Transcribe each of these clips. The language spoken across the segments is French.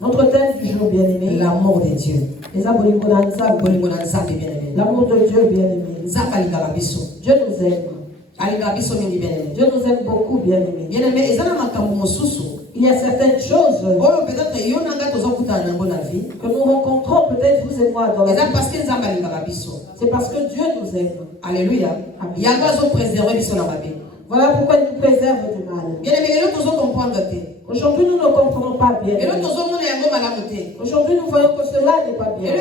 Notre thème du jour, bien-aimé, l'amour de Dieu. l'amour de Dieu, bien-aimé. Dieu nous aime. Dieu nous aime beaucoup, bien-aimé. Il y a certaines choses que nous rencontrons, peut-être vous et moi, dans la vie. C'est parce que Dieu nous aime. Alléluia. Voilà pourquoi il nous préserve du mal. Aujourd'hui, nous ne comprenons pas bien. Aujourd'hui, nous voyons que cela n'est pas bien.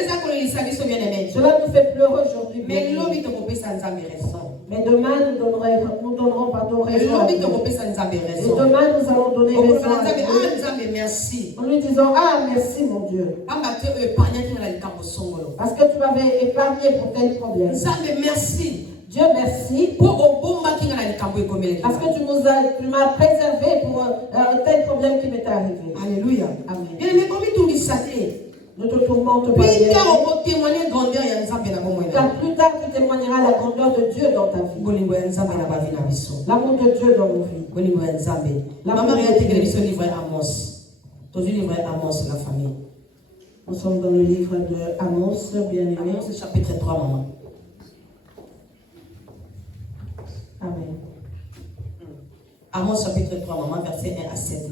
Cela nous fait pleurer aujourd'hui. Mais demain, nous donnerons pardon raison. Et demain, nous allons donner raison à Dieu. En lui disant, ah, merci mon Dieu. Parce que tu m'avais épargné pour tel problème. Merci. Dieu merci. Parce que tu m'as préservé pour tel problème qui m'est arrivé. Alléluia. Amen. Ne te tourmente pas. Car plus tard tu témoigneras la grandeur de Dieu dans ta vie. L'amour de Dieu dans nos vies. Maman a intégré ce livre Amos. Dans le livre Amos, la famille. Nous sommes dans le livre de Amos, bien-aimé. Amos, chapitre 3, maman. Amen. Amos, chapitre 3, maman, verset 1 à 7.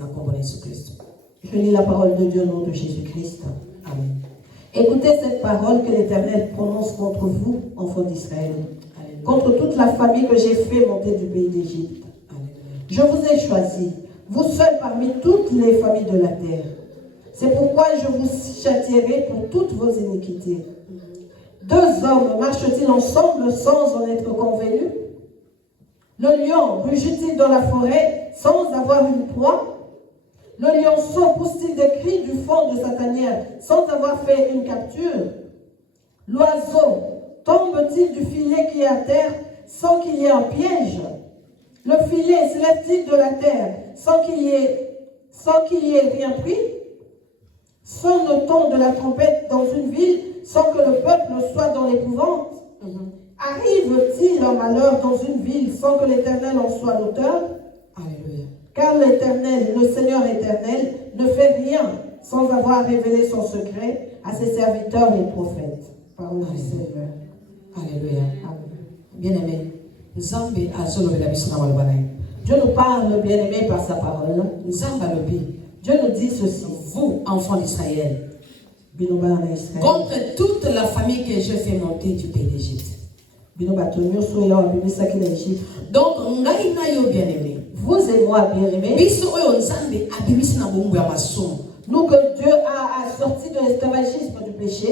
Je lis la parole de Dieu au nom de Jésus-Christ. Amen. Écoutez cette parole que l'Éternel prononce contre vous, enfants d'Israël, contre toute la famille que j'ai fait monter du pays d'Égypte. Je vous ai choisi, vous seuls parmi toutes les familles de la terre. C'est pourquoi je vous châtierai pour toutes vos iniquités. Deux hommes marchent-ils ensemble sans en être convenus? Le lion rugit-il dans la forêt sans avoir une proie? Le lionceau pousse-t-il des cris du fond de sa tanière sans avoir fait une capture? L'oiseau tombe-t-il du filet qui est à terre sans qu'il y ait un piège? Le filet s'élève-t-il de la terre sans qu'il y ait rien pris? Sonne-t-on de la trompette dans une ville sans que le peuple soit dans l'épouvante? Arrive-t-il un malheur dans une ville sans que l'Éternel en soit l'auteur? Alléluia. Car l'Éternel, le Seigneur éternel, ne fait rien sans avoir révélé son secret à ses serviteurs les prophètes. Parole du Seigneur. Alléluia. Bien-aimé, Dieu nous parle, bien-aimé, par sa parole. Dieu nous dit ceci. Vous, enfants d'Israël, contre toute la famille que je fais monter du pays d'Égypte. Donc, bien-aimé, vous et moi, bien-aimés, nous que Dieu a sorti de l'esclavagisme du péché,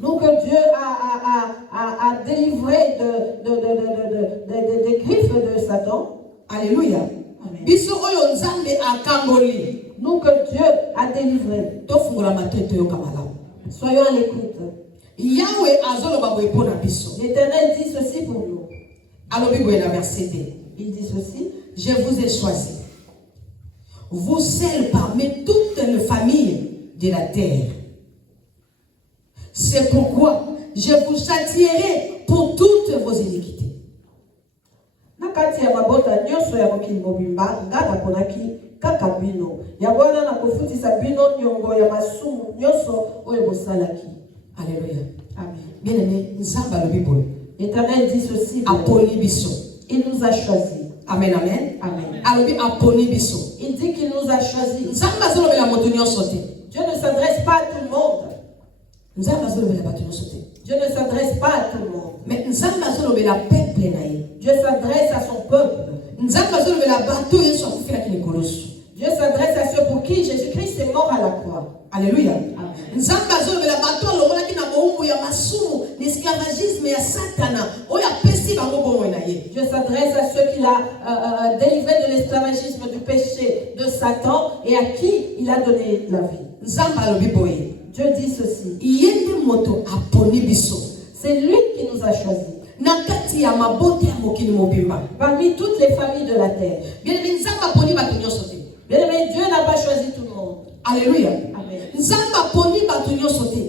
nous que Dieu a délivré des griffes de Satan. Alléluia. Amen. Nous que Dieu a délivré. Soyons à l'écoute. L'Éternel dit ceci pour nous. Il dit ceci. Je vous ai choisi, vous seuls parmi toutes les familles de la terre. C'est pourquoi je vous châtierai pour toutes vos iniquités. Alléluia. Amen. Bien-aimé, L'Éternel dit ceci. Il nous a choisis. Amen, amen. Amen. Il dit qu'il nous a choisis. Dieu Dieu ne s'adresse pas à tout le monde. Dieu Dieu ne s'adresse pas à tout le monde. Mais Dieu s'adresse à son peuple. Dieu s'adresse à ceux pour qui Jésus-Christ est mort à la croix. Alléluia. Amen. Dieu s'adresse à ceux qu'il a délivrés de l'esclavagisme du péché de Satan et à qui il a donné la vie. Dieu dit ceci. C'est lui qui nous a choisis. Parmi toutes les familles de la terre. Bien-aimé, Dieu n'a pas choisi tout le monde. Alléluia. Amen. Dieu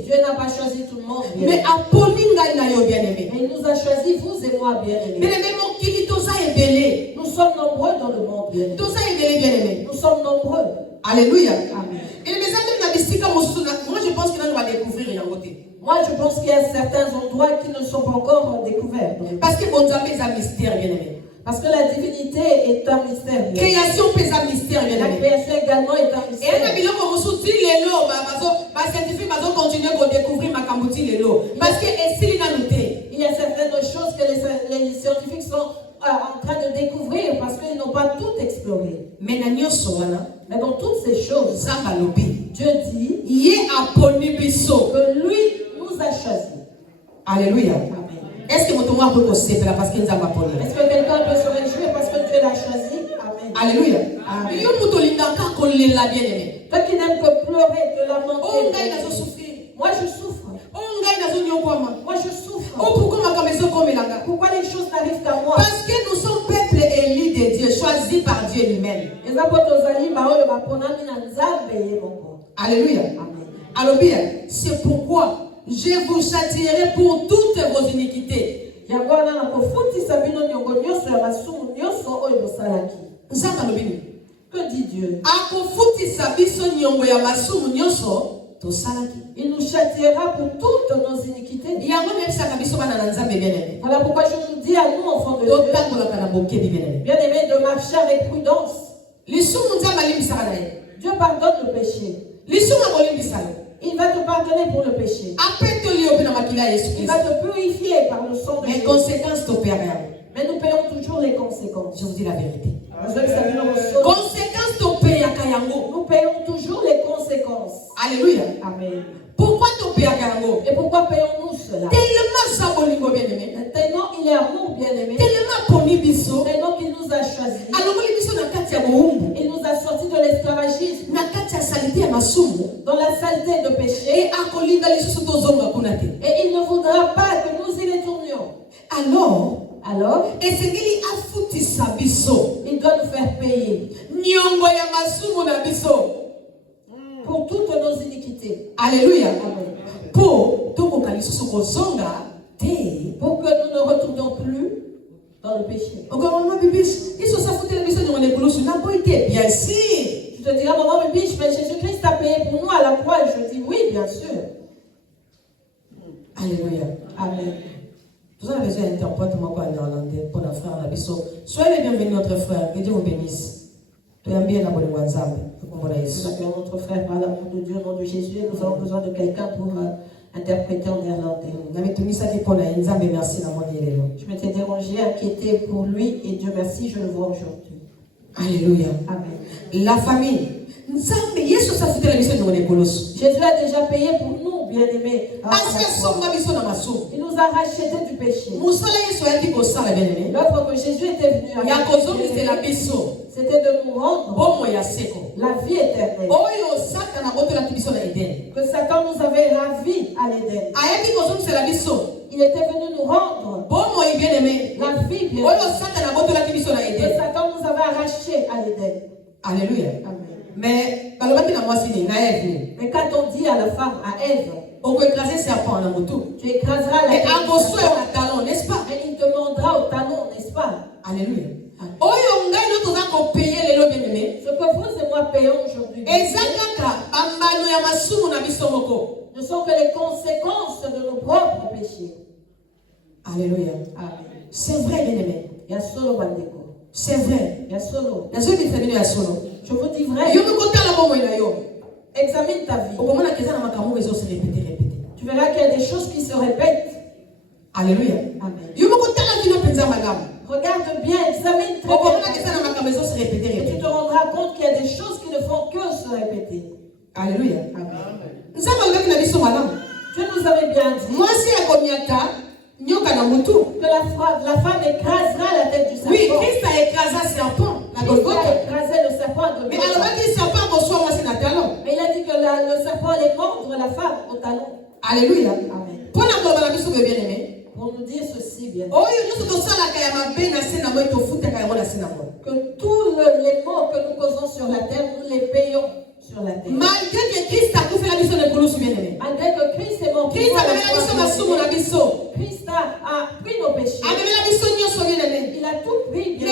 Dieu n'a pas choisi tout le monde. Mais il nous a choisi, vous et moi, bien-aimés. Nous sommes nombreux dans le monde, bien-aimés. Tout ça est bien-aimé. Nous sommes nombreux. Alléluia. Amen. Et les amis, moi je pense que là, on va découvrir rien côté. Moi, je pense qu'il y a certains endroits qui ne sont pas encore découverts. Parce que bon Dieu est un mystère, bien-aimé. Parce que la divinité est un mystère. Création est un mystère, bien-aimé. La création également est un mystère. Et il y a comme dit les lots, les scientifiques vont continuer à découvrir ma camouti les lots. Parce que s'il a noté, il y a certaines choses que les scientifiques sont en train de découvrir parce qu'ils n'ont pas tout exploré. Mais dans toutes ces choses, Dieu dit que lui nous a choisis. Alléluia. Amen. Est-ce que quelqu'un peut se réjouir parce que Dieu l'a choisi? Amen. Alléluia. Amen. Bien-aimé. Toi qui n'aimes que pleurer, te lamenter. Moi je souffre. Moi je souffre. Pourquoi les choses n'arrivent qu'à moi? Parce que nous sommes peuple élu de Dieu, choisi par Dieu lui-même. Alléluia. Alléluia. C'est pourquoi je vous châtierai pour toutes vos iniquités. Que dit Dieu? Il nous châtiera pour toutes nos iniquités. Voilà pourquoi je vous dis à nous, enfants de Dieu, bien aimés, de marcher avec prudence. Dieu pardonne le péché. Il va te pardonner pour le péché. Il va te purifier par le sang de Jésus. Mais nous payons toujours les conséquences. Je vous dis la vérité. Nous payons toujours les conséquences. Alléluia. Amen. Pourquoi tu payes à Et pourquoi payons-nous cela? Tellement il est amour, bien-aimé. Tellement qu'il nous a choisis. Il nous a sortis de l'esclavagisme, dans la saleté de péché. Et il ne voudra pas que nous y retournions. Alors, il doit nous faire payer pour toutes nos iniquités. Alléluia. Amen. Pour que nous ne retournions plus dans le péché. Bien sûr. Tu te diras, maman, mais Jésus-Christ a payé pour nous à la croix. Et je dis, oui, bien sûr. Alléluia. Amen. Vous avez besoin d'interprète moi en néerlandais pour la frère la biso. Soyez les bienvenus notre frère. Que Dieu vous bénisse. Tu es bien abonné WhatsApp. Nous appelons notre frère par l'amour de Dieu, au nom de Jésus. Nous avons besoin de quelqu'un pour interpréter en néerlandais. Je m'étais dérangé, inquiété pour lui et Dieu merci, je le vois aujourd'hui. Alléluia. Amen. La famille. Jésus a déjà payé pour nous, bien-aimés. Il nous a rachetés du péché. L'œuvre que Jésus était venu à faire, c'était de nous rendre la vie éternelle. Que Satan nous avait ravis à l'Éden. Il était venu nous rendre la vie bien-aimée. Que Satan nous avait arraché à l'Éden. Alléluia. Amen. Mais quand on dit à la femme, à Ève, tu écraseras la talon, n'est-ce pas? Et il demandera au talon, n'est-ce pas? Alléluia. Ce que vous et moi payons aujourd'hui ne sont que les conséquences de nos propres péchés. Alléluia. Amen. C'est vrai, bien-aimé. Il y a solo bandeko. C'est vrai. Il y a solo. Je vous dis vrai. Examine ta vie. Tu verras qu'il y a des choses qui se répètent. Alléluia. Amen. Regarde bien, examine très bien. Et tu te rendras compte qu'il y a des choses qui ne font que se répéter. Alléluia. Amen. Dieu nous avait bien dit que la femme écrasera la tête du serpent. Oui, Christ a écrasé un serpent. Christ a écrasé le serpent de mais alors, il a dit que le serpent allait mordre la femme au talon. Alléluia. Amen. Pour nous dire ceci, bien. Que tous les maux que nous causons sur la terre, nous les payons sur la terre. Malgré que Christ a Malgré que Christ est mort. Christ a pris nos péchés. Il a tout pris. Bien.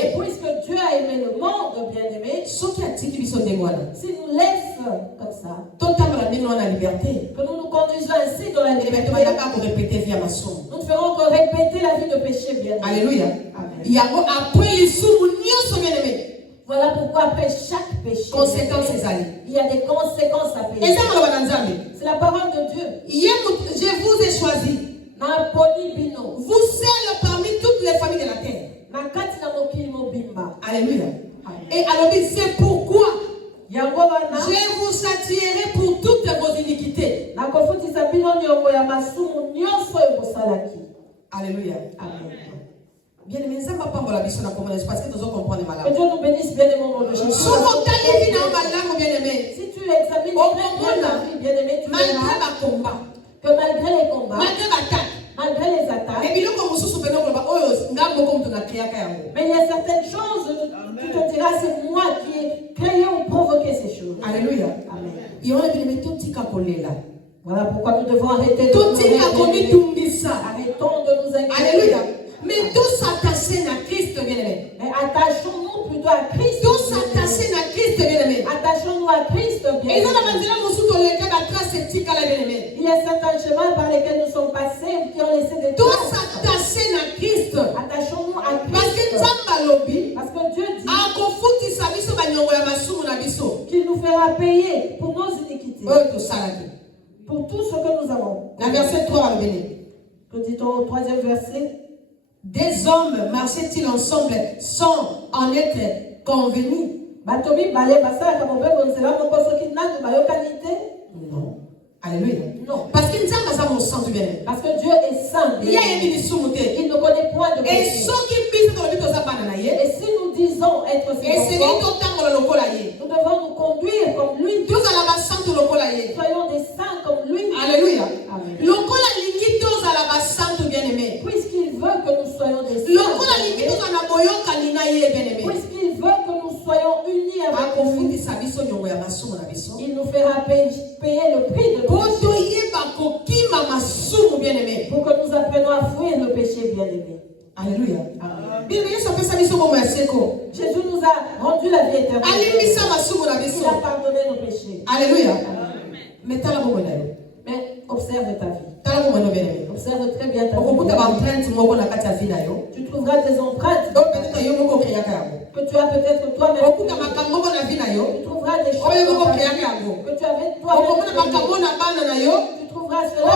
bien-aimé, puisque Dieu a aimé le monde, bien-aimé, ce qui a tiki biso ndengwana, s'il nous laisse comme ça, totamala ndenge wana liberté. que nous nous conduisons ainsi dans la liberté, Liberté ba pour répéter via maçon. nous ne ferons que répéter la vie de péché, bien-aimé. Alléluia. Amen. Yango après les sous nyonso bien-aimé. Voilà pourquoi après chaque péché, Conséquences ezali. il y a des conséquences à payer. Eza maloba na Nzambe. C'est la parole de Dieu. Je vous ai choisi. Napoli bino. Vous seul parmi toutes les familles de la terre. Nakati na mokili mobimba. Alléluia. Amen. Et alors c'est pourquoi Yango wana. je vous châtierai pour toutes vos iniquités. Nakofutisa bino nyongo ya masumu nyonso ekosalaki. Alléluia. Amen. Bien aimé, ça m'a pas la mission à comprendre parce que nous allons comprendre Que malade. Dieu nous bénisse bien aimé mon Dieu. Souvent t'as les dans ma langue bien aimé. Si tu examines bien la vie, bien aimé, tu Malgré verras ma combat, que malgré les combats, malgré ma attaque, malgré les attaques, et bien comme vous souvenez que oh ngam comme tu na créé kayango. mais il y a certaines choses, tu te diras, c'est moi qui ai créé ou provoqué ces choses. Alléluia. Amen. Il y aura bien aimé tout tika kolela. Voilà pourquoi nous devons arrêter de Tout nous tika komi inquiéter. tumbisa. Arrêtons de nous inquiéter. Alléluia. Mais tout s'attacher à Christ bien aimé. Mais attachons-nous plutôt à Christ. Tout s'attacher à Christ bien aimé. Attachons-nous à Christ, bien Et aimé. dans la manzela musuto leka ba trace tika la bien aimé. Il y a certains chemins par lesquels nous sommes passés qui ont laissé des Tout traces. s'attacher à Christ. Attachons-nous à Parce que Christ. Nzamba lobi Parce que Dieu dit akofutisa biso banyongo ya masumu na biso. qu'il nous fera payer pour nos iniquités. Oyo tosalaki. Pour tout ce que nous avons. La verset 3 va venir. Que dit-on au 3e verset? Des hommes marchaient-ils ensemble sans en être convenus? Batobi bale basala kamobembo nzela moko soki nanu bayokani te? Non. Alléluia. Non. Parce que Nzamba za mon sang bien. Parce que Dieu est saint. Il y a une mission. Il ne connaît point de Et péché. ceux qui bisent dans le but de sa banane. Et si nous disons être ses Et c'est enfants, lui qui le lokola yé. nous devons nous conduire comme lui. Tous à la base le lokola yé. Soyons des saints comme lui. Alléluia. Amen. Lokola lingi tous à la base bien aimé. Puisqu'il veut que nous soyons des saints. Lokola lingi tous à la boyoka nina yé bien aimé. Puisqu'il veut que nous soyons unis avec lui. Il nous fera payer le prix de nos péchés. Pour que nous apprenions à fuir le péché, bien-aimé. Alléluia. Amen. Jésus nous a rendu la vie éternelle. Il a pardonné nos péchés. Alléluia. Mais observe ta vie. Observe très bien ta vie. Tu trouveras des empreintes que tu as peut-être toi-même. Tu trouveras des choses que tu avais toi-même. Tu trouveras cela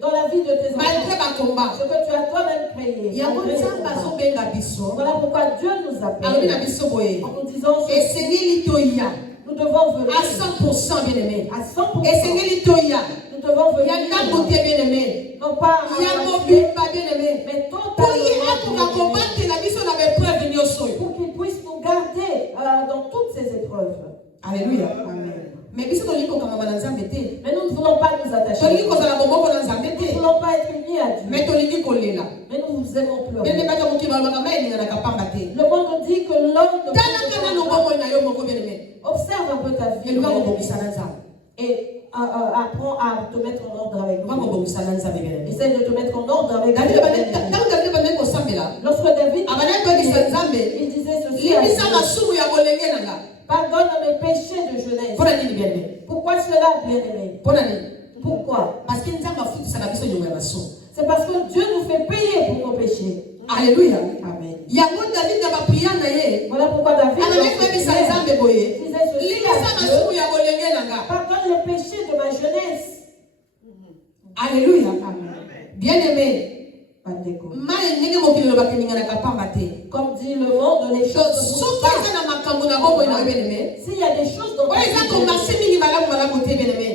dans la vie de tes enfants. Ce que tu as toi-même créé. Voilà pourquoi Dieu nous appelle. En nous disant nous devons venir à 100% bien aimé. à 100%. Nous devons venir. Non pas mais totalement. Pour qu'il puisse nous garder dans toutes ces épreuves. Alléluia. Amen. Mais nous ne voulons pas nous attacher. Nous ne voulons pas être unis à Dieu. Mais nous vous aimons plus. Le monde nous dit que l'homme observe un peu ta vie et apprends à te mettre en ordre avec Dieu. Essaye de te mettre en ordre avec Dieu. Lorsque David il disait ceci, pardonne mes péchés de jeunesse. Pourquoi cela, bien-aimé? Pourquoi? C'est parce que Dieu nous fait payer pour nos péchés. Alléluia. Amen. Voilà pourquoi David disait ceci à Dieu. Pardonne les péchés de ma jeunesse. Alléluia. Amen. Bien-aimé. Comme dit le monde, les choses s'il y a des choses dans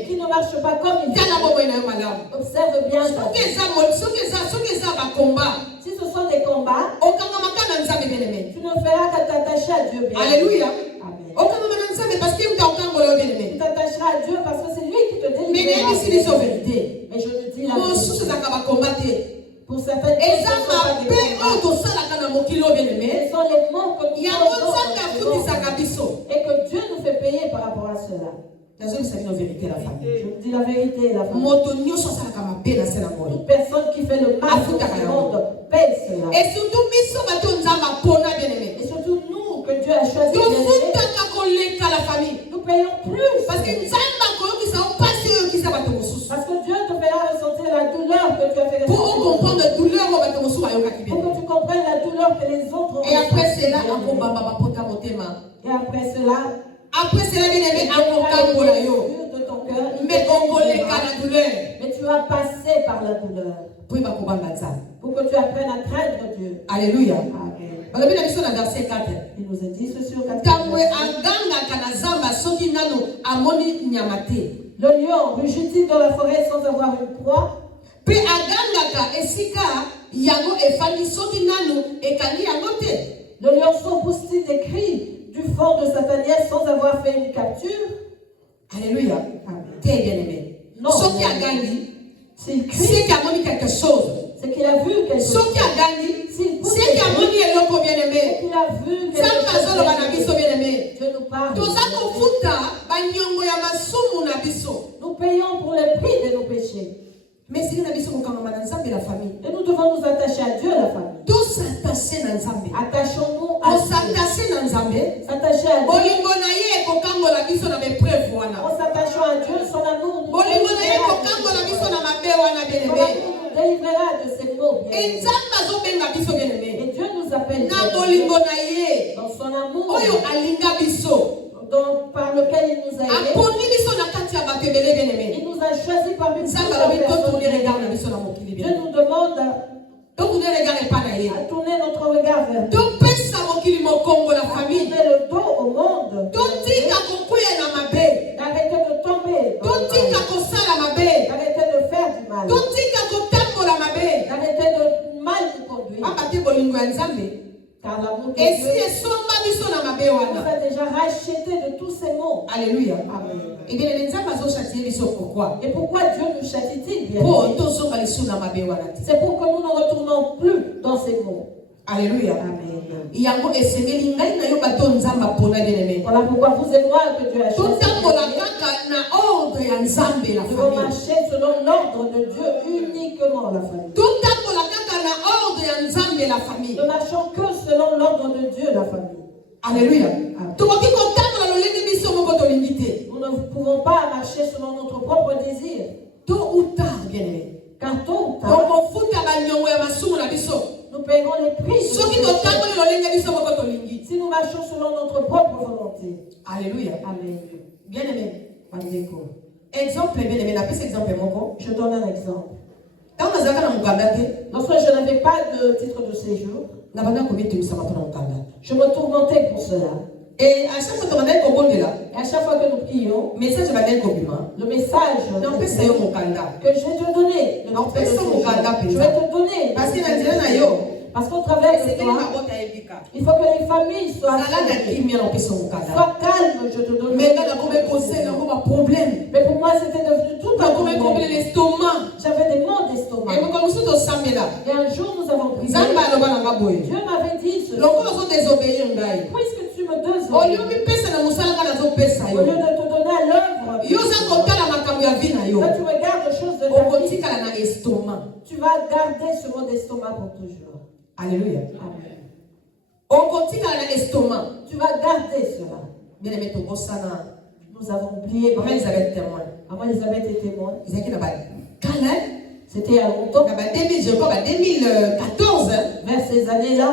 qui ne marchent pas comme il faut, observe bien ça. Si ce sont des combats, tu ne feras qu'à t'attacher à Dieu. Bien. Alléluia. Amen. Tu t'attacheras à Dieu parce que c'est lui qui te délivre. Mais je te dis la vérité. Pour certaines personnes, ce sont les mots que nous faisons et que Dieu nous fait payer par rapport à cela. Je vous dis la vérité, la famille. Toute personne qui fait le mal au monde paie cela. payons plus. Parce que Parce que Dieu te fera ressentir la douleur que tu as fait pour ressentir. comprendre la douleur, Pour que tu comprennes la douleur que les autres ont et après ressentie. cela, Et après cela, bien aimé, de ton cœur, mais on connaît pas la douleur. mais tu vas passer par la douleur pour que tu apprennes à craindre Dieu. Alléluia. Amen. Verset 4. Il nous a dit ceci au Kamwe 4. aganga kana zamba soki nano amoni nyamate. Le lion rugit dans la forêt sans avoir une proie. Pe aganga esika yango efani soki nano ekani yango te. Le lionceau pousse-t-il des cris du fond de sa tanière sans avoir fait une capture? Alléluia. Amen. T'es bien aimé. Non. Soki agandi, S'il c'est crie, qu'il a moni quelque chose. c'est qu'il a vu quelque chose. Soki agandi, S'il pousse c'est qu'il a moni eloko bien c'est aimé. qu'il a vu quelque Samba zolo bana biso chose. bien aimé. Dieu nous parle. Toza kofuta banyongo ya masumu na biso. Nous payons pour le prix de nos péchés. Mais si na biso kokanga na nzambe la famille. Et nous devons nous attacher à Dieu, la famille. Tous s'attacher na nzambe. Attachons-nous à On Dieu. s'attacher na nzambe. S'attacher à Dieu. Bolingo na ye kokangola biso na bepreuve wana. En s'attachant à Dieu, son amour nous Bolingo na ye kokangola biso na mabe wana bien Son aimé. amour nous délivrera de ces maux. Bien Et aimés. nzambe azobenga biso bien aimé. Et Dieu nous appelle Na bien bolingo aimés. na ye. Dans son amour Oyo alinga biso. par lequel il nous a aimés. Aponi biso na kati ya bato ebele bien aimé. Il nous a choisis parmi toutes Nzambe les alobi personnes. totourne regard na biso na mokili bien Dieu aimé. nous demande Totourne regard epa na ye. à tourner notre regard vers Dieu. Topesa mokili mokongo la famille. Tourner le dos au monde. Totika kokuya na mabe. D'arrêter de tomber. dans le Totika mal. kosala mabe. D'arrêter de faire du mal. Totika kotambola mabe. D'arrêter de mal nous conduire. Papa te bolingo ya nzambe. Car l'amour de Esi Dieu esomba biso na mabe nous wana. a déjà racheté de tous ces maux. Alléluia. Amen. Eh bien, les nzambe azochâtie biso pourquoi? Et pourquoi Dieu nous châtie-t-il bien? Pour tozonga lisu na mabe wana te. C'est pour que nous ne retournons plus dans ces maux. Alléluia. Amen. Yango esengeli ngai na yo bato nzambe apona bien aimé. Voilà pourquoi vous et moi que Dieu a choisi. Totambola kaka na ordre ya nzambe la Nous devons famille. marcher selon l'ordre de Dieu uniquement la famille. Totambola kaka na ordre ya nzambe la famille. Nous ne marchons que selon l'ordre de Dieu la famille. Alléluia. Tokoki kotambola lolenge biso moko tolingi te. Nous ne pouvons pas marcher selon notre propre désir. Tôt ou tard bien aimé. Car tôt ou Donc tard, on fout à banyongo ya masumu na biso. nous paierons les prix. de Soki nos péchés. totambola lolenge biso moko tolingi. Si nous marchons selon notre propre volonté. Alléluia. Amen. Bien aimé. Bandeko. Exemple bien aimé, napesa exemple moko. Je donne un exemple. Ntango nazalaka na mokanda te, Lorsque je n'avais pas de titre de séjour, nabanda komitungisama mpo na mokanda. je me tourmentais pour cela. Et à chaque fois tobandaki kobondela, Et à chaque fois que nous prions, message bandaki kobima, le message napesa yo mokanda. que je vais te donner, le Non, titre de personne séjour. au Canada, Je vais te donner. Parce que na nzela na yo, Parce qu'au travers de esengeli toi, mabota yebika. il faut que les familles soient Zala na calmes. kimia na opesa mokanda. Sois calme, je te donne. Mais nga nakomi kose nango baproblème. Mais pour moi, c'était devenu tout un Nakomi problème. kombele l'estomac. J'avais des maux d'estomac. Et mokongo mosusu tosambela. Et un jour, nous avons prié. Nzambe aloba na nga boye. Dieu m'avait dit ceci. Lokola ozodesobéir ngai. Puisque tu me Oyo donnes, mipesa na mosala nga nazopesa au lieu yo. de te donner à l'œuvre, Yo oza kotala makambo ya vi na yo. quand tu regardes les choses de ta vie, Okotikala na estomac. tu vas garder ce mot d'estomac pour toujours. Alléluia. Amen. Okotikala na estomac. Tu vas garder cela. Bien aimé tokosana. Nous avons oublié. Maman Elisabeth témoin. Maman Elisabeth est témoin. Ezalaki na ba kala C'était il y a longtemps, na ba 2000 je crois ba 2014 vers ces années-là.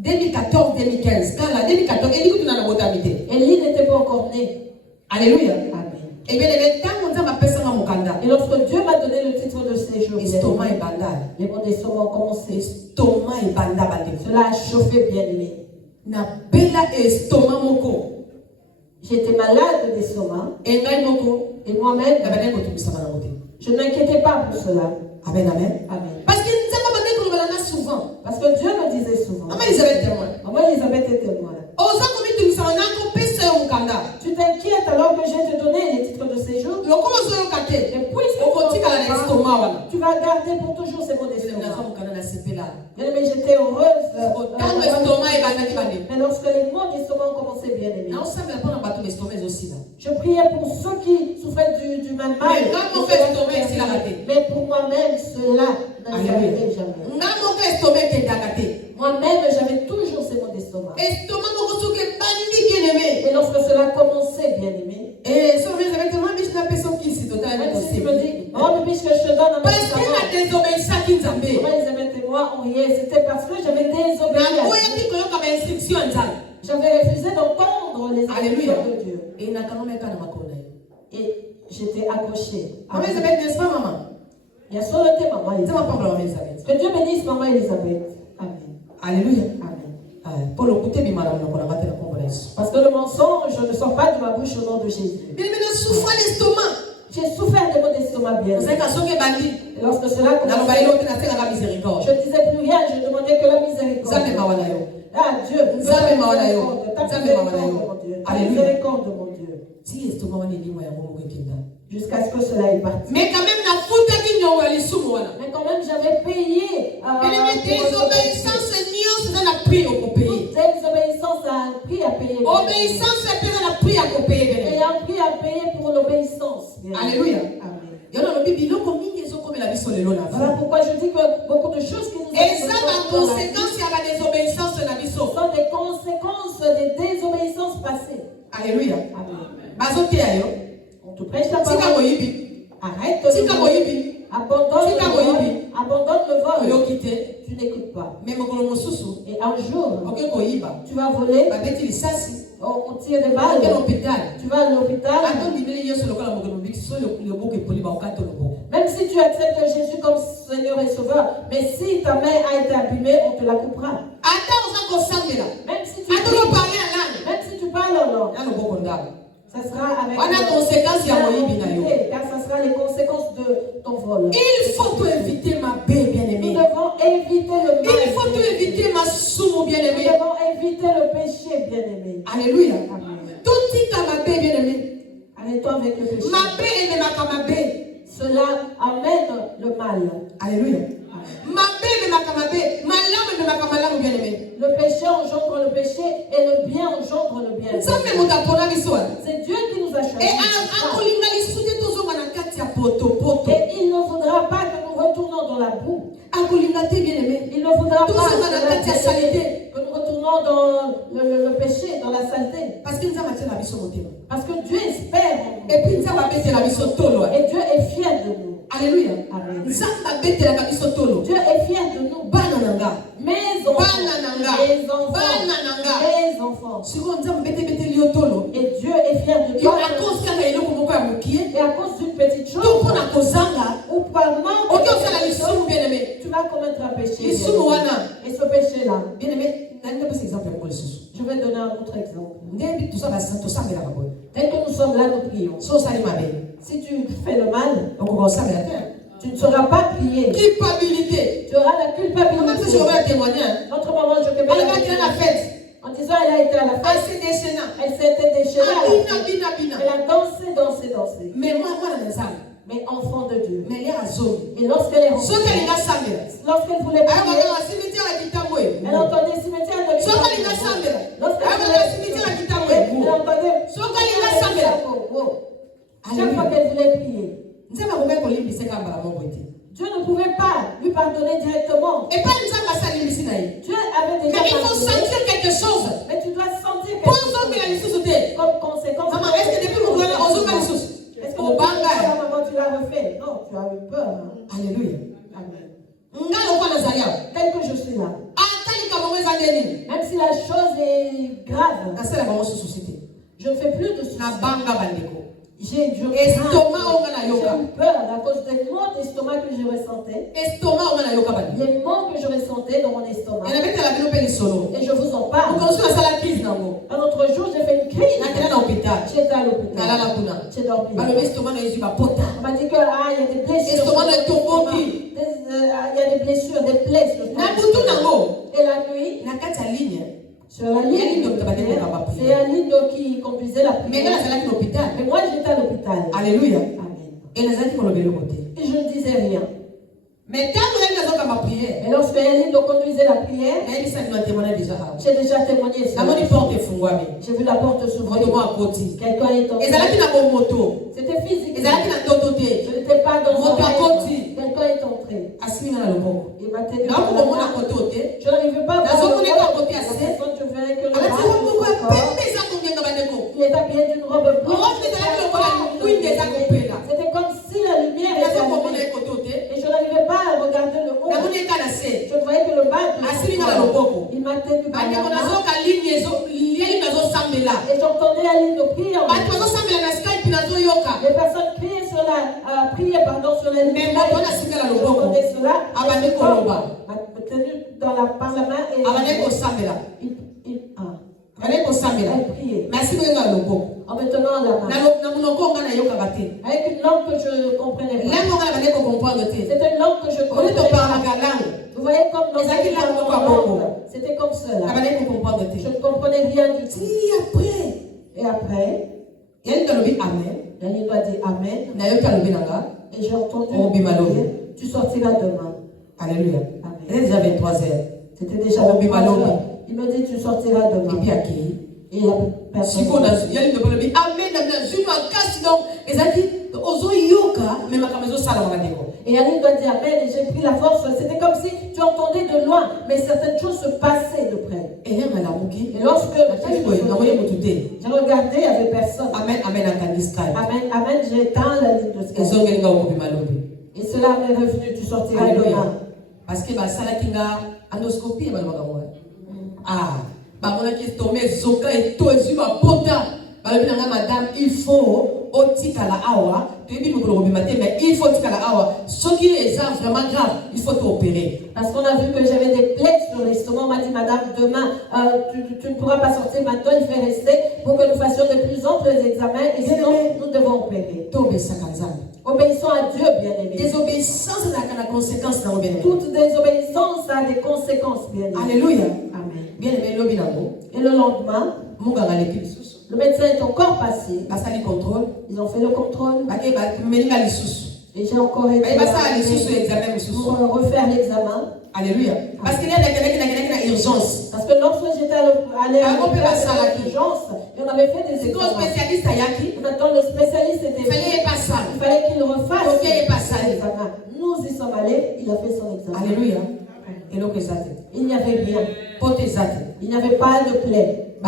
2014-2015 kala 2014 eli kutu na botami te. Élie n'était pas encore née. Alléluia. Amen. Et bien aimé tango nzambe apesanga mokanda. Et lorsque Dieu m'a donné le titre de séjour, Estomac ebanda. les mots d'estomac ont commencé. Estomac ebanda bande. Cela a chauffé bien aimé. Na bela estomac moko. J'étais malade d'estomac. Engai moko. Et moi-même, Na bana kotumisama na mote. je ne m'inquiétais pas pour cela. Amen amen. Amen. Parce que nzambe bande kolobala souvent. Parce que Dieu me disait souvent. Maman Elisabeth témoin. Maman Elisabeth est témoin. Oza komitumisama na kopesa yo mokanda. Tu t'inquiètes alors que je vais te donner les titres de séjour. Lokola ozoyoka te. Et puisque Okotikala na estomac wana. tu vas garder pour toujours ces mots d'estomac. Naza mokanda na sepela. Bien aimé, j'étais heureuse. Tango estomac ebandaki bande. Mais lorsque les mots d'estomac ont commencé bien aimé, naosambela mpona bato na estomac ezosila. je priais pour ceux qui souffraient du même mal. Mais quand on fait estomac esilaka te. Mais pour moi-même, cela n'a jamais jamais. nga moko estomac ekendaka te. Moi-même, j'avais toujours ces mots d'estomac. Estomac moko soki ebandi bien aimé. Et lorsque cela commençait bien aimé, J'avais refusé d'entendre les instructions de Dieu. Et j'étais accrochée. Maman Elisabeth, n'est-ce pas, maman? Il y a solo été maman Elisabeth. Maman Elisabeth. Que Dieu bénisse maman Elisabeth. Amen. Alléluia. Amen. Parce Parce que le mensonge ne sort pas de ma bouche au nom de Jésus. Mais maintenant, souffre l'estomac. J'ai souffert de maux d'estomac bien. Vous savez qu'à ce que bandit, Et lorsque cela commençait, miséricorde. je ne disais plus rien, je demandais que la miséricorde. Ah Dieu, ta miséricorde, mon Dieu. Jusqu'à ce que cela est parti. Mais quand même, j'avais payé. désobéissance, c'est un prix au pays. Désobéissance a un prix à payer. Obéissance, c'est un prix à payer. Et un prix à payer pour l'obéissance. Alléluia. Amen. Voilà pourquoi je dis que beaucoup de choses qui nous et ça, la conséquence, il y a la désobéissance de la vie. Ce sont des conséquences des désobéissances passées. Alléluia. Amen. On te prêche la parole. Arrête de abandonne le vol. Tu n'écoutes pas. Et un jour, tu vas voler. On tire des balles. Tu vas à l'hôpital. Même si tu acceptes Jésus comme Seigneur et Sauveur, mais si ta main a été abîmée, on te la coupera. Même si tu parles en langue, ça sera avec car ça sera les conséquences de ton vol. Il faut éviter ma paix, bien-aimée. Nous devons éviter le mal. Il faut éviter ma somme, Nous bien-aimée. devons éviter le péché, bien-aimé. Alléluia. Amen. Tout dit à ma paix, bien-aimée. Arrête-toi avec le péché. Ma paix et ma paix. Cela amène le mal. Alléluia. Ma paix et ma paix. Ma lame et ma bien-aimée. Le péché engendre le péché et le bien engendre le bien. C'est Dieu qui nous a choisis. Et il ne voudra pas que nous retournons dans la boue. Il ne voudra pas que nous retournons dans le péché, dans la saleté. Parce que Dieu espère. Et Dieu est fier de nous. Alléluia. Amen. Dieu est fier de nous. Mes enfants. Et Dieu est fier de toi. Et à cause d'une petite chose, ou par manque, tu vas commettre un péché. Et ce péché-là, je vais donner un autre exemple. Dès que nous sommes là, nous prions. Si tu fais le mal, tu ne sauras pas prier. Culpabilité. Tu auras la culpabilité. Notre maman, je te mets en disant elle a été à la fête. Elle s'était déchaînée. Elle a dansé. Mais enfant de Dieu. Mais et lorsqu'elle est rentrée, lorsqu'elle voulait prier, elle entendait cimetière de lorsqu'elle entendait chaque fois qu'elle voulait prier. Dieu ne pouvait pas lui pardonner directement. Dieu avait déjà mais il faut sentir quelque chose. Mais tu dois sentir quelque chose. Comme conséquence. Maman, est-ce que depuis mon grand est-ce que maman, tu l'as refait? Non, tu as eu peur. Hein? Alléluia. Amen. Tel que je suis là. Même si la chose est grave, je ne fais plus de soucis. J'ai eu peur à cause des maux d'estomac que je ressentais. Les maux que je ressentais dans mon estomac. Et je vous en parle. Un autre jour, j'ai fait une crise. J'étais à l'hôpital. J'ai dormi. On m'a dit que il y a des blessures. Il y a des blessures, des plaies. Et la nuit, sur la ligne, c'est la ligne qui conduisait la prière. Mais moi, j'étais à l'hôpital. Alléluia. Amen. Et je ne disais rien. Mais quand et lorsque Eline conduisait la prière, j'ai déjà témoigné. J'ai vu la porte s'ouvrir. Quelqu'un est entré. C'était physique. Je n'étais pas dans un rêve. Quelqu'un est entré. Il m'a tenu. Je n'arrivais pas à voir. Je verrais que le il est habillé d'une robe blanche. C'était comme si la lumière était allumée. Et je n'arrivais pas à regarder le haut. Je voyais que le bas il m'a tenu vu par la main. Et j'entendais la ligne de prière. Les personnes criaient sur la sur la ligne. J'entendais cela. Me tenu par la main et Merci beaucoup. en me tenant la main. Avec une langue que je ne comprenais pas. C'était une langue que je comprenais pas. Vous voyez comme dans la langue. C'était comme cela. Je ne comprenais rien du tout. Et après, Daniel doit dire Amen. Et j'ai entendu dire, tu sortiras demain. Alléluia. Amen. Il est déjà 23h. C'était déjà 23h. Il me dit tu sortiras demain. Et puis à qui? Et la personne. Et Annie doit dire Amen. Et j'ai pris la force. C'était comme si tu entendais de loin, mais certaines choses se passaient de près. Et lorsque j'ai regardé, il n'y avait personne. Amen, J'ai éteint la ligne de Skype. Et cela m'est revenu, tu sortiras demain. Parce que ça là qui a endoscopie, qui est tombé zoka et tout est madame, il faut otikala awa, mais il faut otikala awa. Ce qui est vraiment grave, il faut t'opérer. Parce qu'on a vu que j'avais des plaies sur l'estomac. On m'a dit, madame, demain, tu ne pourras pas sortir maintenant, il fait rester pour que nous fassions de plus amples examens et sinon nous devons opérer. Obéissons à Dieu, bien-aimé. Désobéissance a des conséquences. Toute désobéissance a des conséquences, bien-aimé. Alléluia. Amen. Bien-aimé, et le lendemain, le médecin est encore passé. Ils ont fait le contrôle. Et j'ai encore été pour refaire l'examen. Alléluia. Parce qu'il y a des urgences. Parce que lorsque j'étais allé à l'urgence, on avait fait des examens. Maintenant, le spécialiste était venu. Il fallait qu'il refasse l'examen. Nous y sommes allés, il a fait son examen. Alléluia. Il n'y avait rien. Il n'y avait pas de plaie. On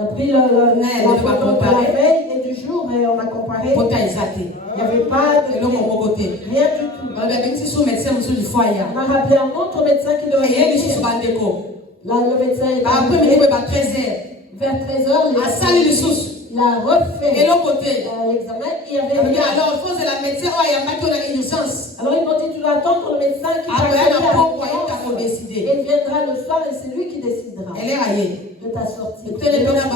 a pris la photo de la veille et du jour et on a comparé. Il n'y avait pas de plaie. Rien du tout. On a rappelé un autre médecin qui devait venir. Là, le médecin est arrivé. Vers 13h, il a refait l'examen. Il y avait rien. Alors ils m'ont dit, tu dois attendre le médecin qui va et il viendra le soir et c'est lui qui décidera de ta sortie. Il est arrivé.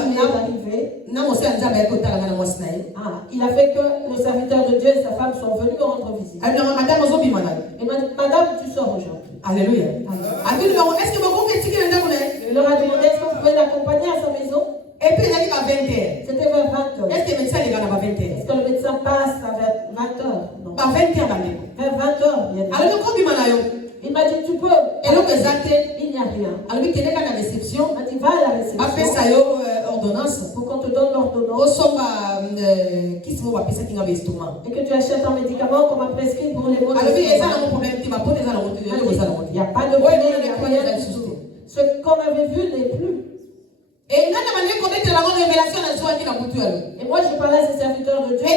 Il a fait que le serviteur de Dieu et sa femme sont venus me rendre visite. Et il m'a dit, madame, tu sors aujourd'hui. Alléluia. Il leur a demandé, est-ce que vous pouvez l'accompagner à sa maison? Et puis il a dit à 20h. C'était vers 20h. Est-ce que le médecin est à 20h? Est-ce que le médecin passe à 20h? Non. Par 20h, vers 20h. Alors, il m'a dit, tu peux. Et donc, il n'y a rien. Alors, il m'a dit, va à la réception. Après ça, ordonnance. Pour qu'on te donne l'ordonnance. Et que tu achètes un médicament qu'on m'a prescrit pour les maux de il n'y a pas de problème, il n'y a rien du tout. Ce qu'on avait vu n'est plus. Et moi, je parlais à ces serviteurs de Dieu. Et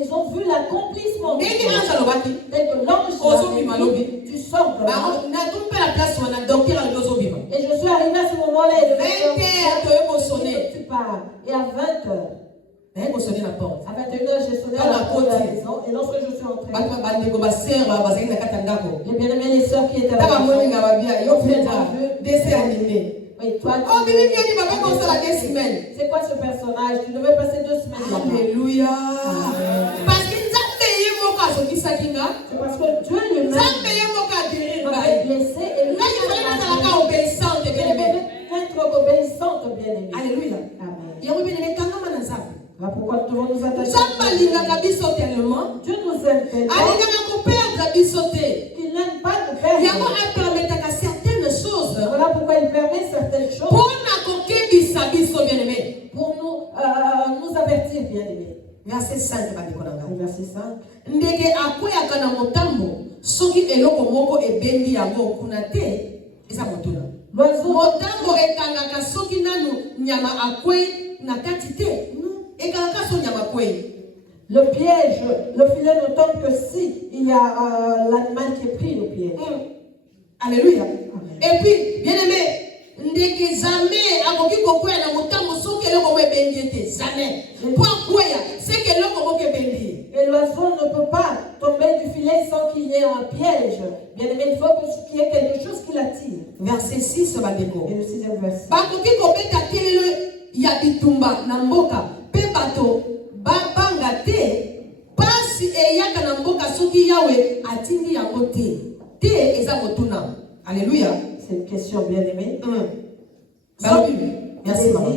ils ont vu l'accomplissement. Tel que l'ange tu sors de là. Et je suis arrivé à ce moment-là et le tu pars. Et à 20h. À 21h, j'ai sonné à la porte de la maison. Et lorsque je suis entré, les bien-aimés, les sœurs qui étaient là, oui, toi, c'est quoi ce personnage? Tu devais passer 2 semaines là-bas. Alléluia. C'est parce que Dieu lui-même m'avait blessé et lui être obéissante, bien-aimée. Alléluia. Amen. Pourquoi nous devons nous attacher? Dieu nous aime tellement qu'il n'aime pas nous perdre. Voilà pourquoi il permet certaines choses pour nous avertir, bien-aimés. Verset 5. Verset 5. Ndege akweyaka na motambo soki eloko moko ebendi yango kuna te eza motuna. Motambo ekangaka soki nanu nyama akwei na kati te ekangaka so nyama akwei. Le piège, le filet ne tombe que si il y a l'animal qui est pris au piège. Alléluia. Et puis, bien aimé, ndeke jamais akoki kokwea na motambo soki eloko mo ebendi te jamais. Pour kwea, c'est que eloko mo kebendi. Et l'oiseau ne peut pas tomber du filet sans qu'il y ait un piège. Bien aimé, il faut qu'il y ait quelque chose qui l'attire. Verset 6 bandeko. Et le 6e verset. Bakoki kobeta kelelo ya bitumba na mboka pe bato babanga te pasi eyaka na mboka soki yawe atindi yango te eza motuna. Alléluia. C'est une question bien aimée. Merci maman.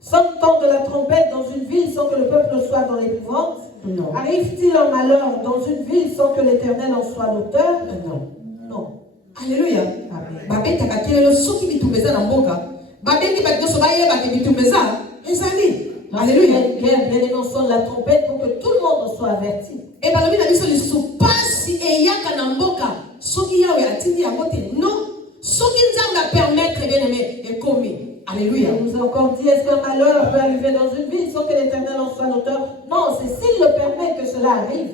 Sonne-t-on de la trompette dans une ville sans que le peuple soit dans l'épouvante? Non. Arrive-t-il un malheur dans une ville sans que l'Éternel en soit l'auteur? Non. Non. Alléluia. Amen. Babetaka kelelo soki bitumba na mboka babengi bato nyonso bayeba ke bitumba ezali. Alléluia. Bien aimé, on sonne la trompette pour que tout le monde soit averti. Et balobi na biso lisusu pasi eyaka na mboka soki yawe atindi yango te. Non. Soki nzambe permettre bien aimé ekomi. Alléluia. Il nous a encore dit, est-ce qu'un malheur peut arriver dans une ville sans que l'Éternel en soit l'auteur? Non, c'est s'il le permet que cela arrive.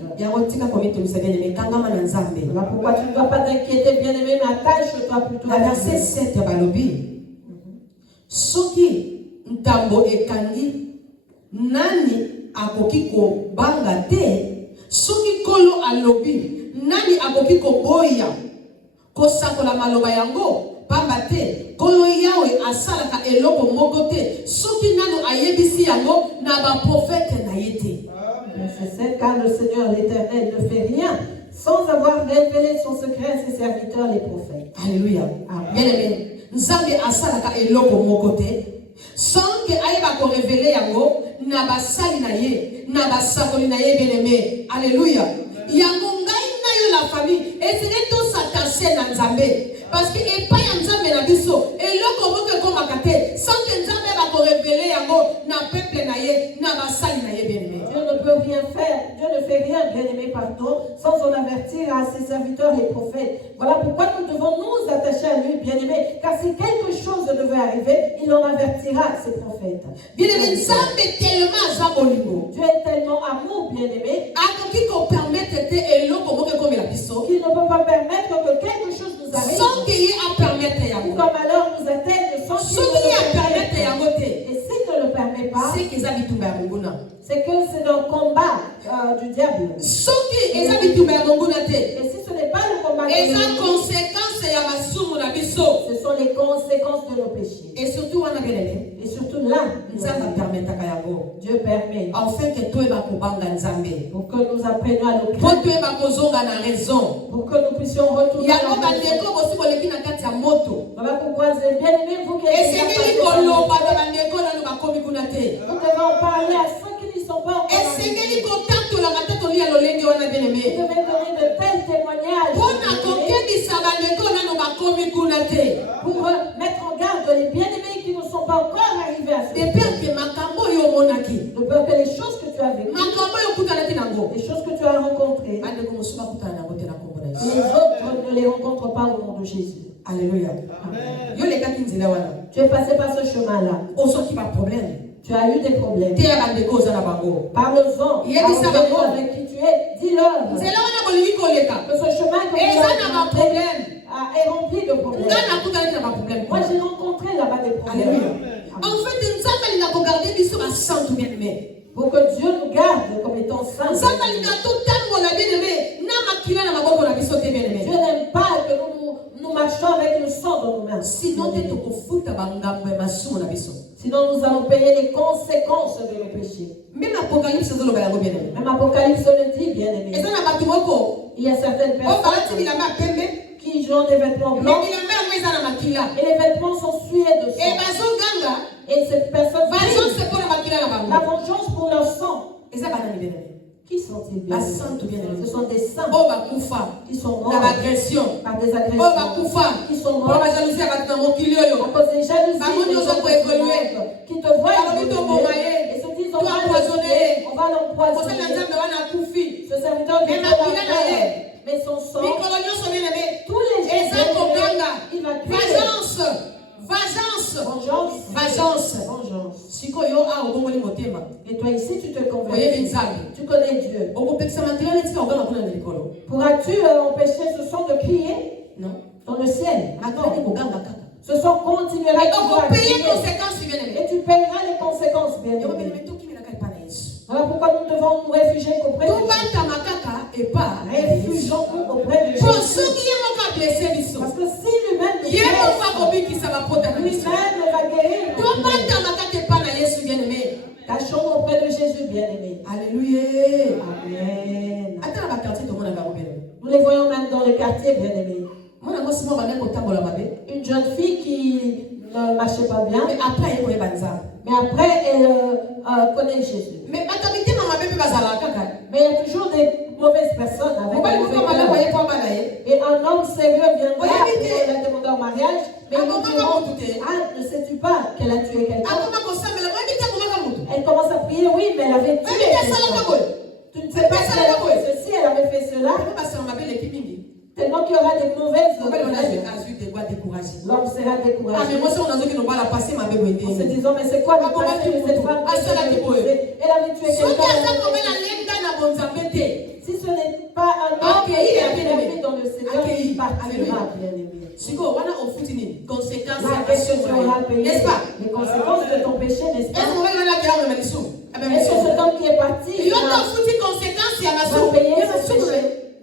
Voilà pourquoi tu ne dois pas t'inquiéter, bien aimé, mais attache-toi plutôt à verset 7 ya balobi. Soki ntambo ekangi nani akoki kobanga te? Soki kolo alobi nani akoki koboya kosakola maloba yango? Pamba te kolo yawe asalaka eloko moko te soki nano ayebisi yango na ba prophète na yete. Verset 7, car le Seigneur l'Éternel ne fait rien sans avoir révélé son secret à ses serviteurs les prophètes. Alléluia. Bien aimé, nzambe asalaka eloko moko te sans que ayeba ko révéler yango na basali na ye na basakoli na ye bien aimé. Alléluia. Yango ngai na yo la famille et c'est tout s'attacher na nzambe. Parce que et pas nzambe na biso eloko moko komaka te sans que nzambe ba ko révéler yango na peuple na ye na basali na ye bien aimé. Dieu ne peut rien faire, Dieu ne fait rien, bien aimé, pardon, sans en avertir à ses serviteurs les prophètes. Voilà pourquoi nous devons nous attacher à lui, bien aimé, car si quelque chose devait arriver, il en avertira ses prophètes. Bien aimé, nzambe tellement aza bolingo. Dieu est tellement amour, bien aimé, akoki ko permettre te eloko moko comme la biso qu'il ne peut pas permettre que quelque chose nous arrive. Sans qu'il y ait à permettre yango. Qu'un malheur nous atteigne sans qu'il y a permettre permette. yango te. Et s'il ne le permet pas, c'est que ça bitumba ya monguna. c'est que c'est un combat du diable. Soki eza bitumba ya monguna te. Et si ce n'est pas le combat du eza diable, conséquence ya masumu na biso. ce sont les conséquences de nos péchés. Et surtout wana belele. Et surtout là, Nzambe permetaka yango. Dieu permet Enfin que toyeba kobanga nzambe. pour que nous apprenions à nous Po craindre, toyeba kozonga na raison. pour que nous puissions retourner à Yango la raison. bandeko bosi boleki na kati ya moto. Voilà pourquoi c'est bien aimé, vous qui êtes Esengeli koloba na bandeko nanu bakomi kuna te. nous devons parler à ceux qui n'y sont pas encore Esengeli arrivés. kotatola matatolia lolenge wana bien Vous aimé. devez donner de tels témoignages Pona kokebisa bandeko nanu bakomi kuna te. pour mettre en garde les bien-aimés qui ne sont pas encore arrivés à ce De peur que makambo yo monaki. de peur que les choses que tu as vécues, Makambo yo kutanaki nango. les choses que tu as rencontrées, Bandeko mosuba kutana nango te na kombo na les Yesu. autres ne les rencontrent pas au nom de Jésus. Alléluia. Yo lekaki nzela wana. Tu es passé par ce chemin-là. Osoki ba problème. Tu as eu des problèmes. Te ya bandeko oza na bango. Parle-en. Il y a dit ça, Parle-en maman. avec qui tu es. Dis-leur Nzela wana bolingi koleka. que ce chemin que tu Eza na ba as problème. est rempli de problèmes. Nga na kutanaki na ba problème. Moi, j'ai rencontré là-bas des problèmes. Alléluia. En fait, nzambe alinga kogarde biso basantu bien aimé. Pour que Dieu nous garde comme étant saints. Nzambe alinga totambola bien aimé na makila na maboko na biso te bien aimé. Dieu n'aime pas que nous marchions avec le sang dans nos mains. Sinon te tokofuta bangambo ya masumu na biso. Sinon, nous allons payer les conséquences de nos péchés. Même Apocalypse ezoloba yango bien aimé. Même Apocalypse le dit, bien aimé. Eza na bato moko Il y a certaines oyo balati personnes bilamba ya pembe qui ont des vêtements me blancs bilamba yango eza na makila et les vêtements sont souillés de e sang. bazoganga Et ces personnes vengeance crient mpo na makila na la bango. vengeance pour leur sang. Eza banani bien aimé. Qui sont-ils bien aimés? Basantu bien aimé. Ce sont des saints Oyo bakufa qui sont na morts baagression. par des Oyo agressions, bakufa qui sont mpo morts bajalousie ya bato na mokili oyo. à cause des jalousies, Bango des nyonso gens koévoluer. qui te voient Balobi évoluer toboma ye. et se disent To empoisonner ye. on va kosala l'empoisonner. nzambe wana akufi. Ce serviteur de Mais Dieu ma va fille, elle faire, est. mais son sang, Mikolo nyonso bien aimé. tous les jours, Eza koganga. il va crier. Vengeance. Vengeance. Vengeance. Vengeance. Vengeance. Sikoyo a obongoli motema. Et toi ici, tu te Oyebi convertis. nzambe. Tu connais Dieu. Okopekisa matela neti ka ogana kuna na likolo. Pourras-tu empêcher ce sang de crier? Non. Dans le ciel. Akani Non. koganga kaka. Ce sont continuera Et qui donc doit on paye les agir. conséquences, bien aimé. Et tu payeras les conséquences, bien Et on aimé. met tout qui me la caille pas na Yesu. Voilà pourquoi nous devons nous réfugier auprès de Tout Jésus. banta makaka et pas. Réfugions-nous auprès de Pour Jésus. ceux qui aiment encore blesser biso. Parce que si lui-même nous Yemo blesse, kwa kobi qui ça va porter na biso. lui-même va guérir. Tout banta makaka et pas na Yesu, bien aimé. Cachons-nous auprès de Jésus, bien-aimé. Alléluia. Amen. Attends, la quartier de mon amour, bien aimé. Nous les voyons même dans le quartier, bien-aimé. Mon amour, c'est mon amour au tambour la mabé. Une jeune fille qui ne marchait pas bien, Mais après, elle connaît Banza. mais après, elle connaît Jésus. Mais attendez, ma mabé peut bazala kaka. Mais il y a toujours des mauvaises personnes avec On va un le mauvais voir, cœur. voyez pas mal là. Et un homme sérieux viendra Oui, et oui, il a demandé en mariage, mais Ah, nous comment dirons, comment tout est? ah, ne sais-tu pas qu'elle a tué quelqu'un? Ah, comment qu'on s'appelle? Moi, je dis comment comme tout. Elle commence à prier, oui, mais elle avait tué Mais qu'est-ce que ça quelqu'un. la parole? Tu ne sais pas si elle a fait ceci, elle avait fait cela, Comment parce qu'on m'appelle l'équipe Mingi? tellement qu'il y aura des mauvaises On va le nouvelles. des bois découragés. L'homme sera Ah, découragé. mais moi, c'est on a dit qu'on va la passer, ma bébé. En se disant, mais c'est quoi le Ah, comment passé de tu cette veux? femme Ah, qui ça, là, s'est tu peux. épousée? Elle avait tué Ce qui a ça, quelqu'un. qu'on met la lenda na bonzambete. Si ce n'est pas un homme qui Accueilli, a bien-aimé. été dans le Seigneur, Accueilli. il partira, Alléluia. bien-aimé. Siko, wana ofutini. Conséquences Là, à qu'est-ce que tu auras payé? N'est-ce pas? Les conséquences de ton péché, n'est-ce Est-ce qu'on pas? va la guerre, mais sous? Est-ce que cet homme qui est parti Il y a va une foutu conséquence, il y a la va soupe. payer Il y a la son soupe. péché?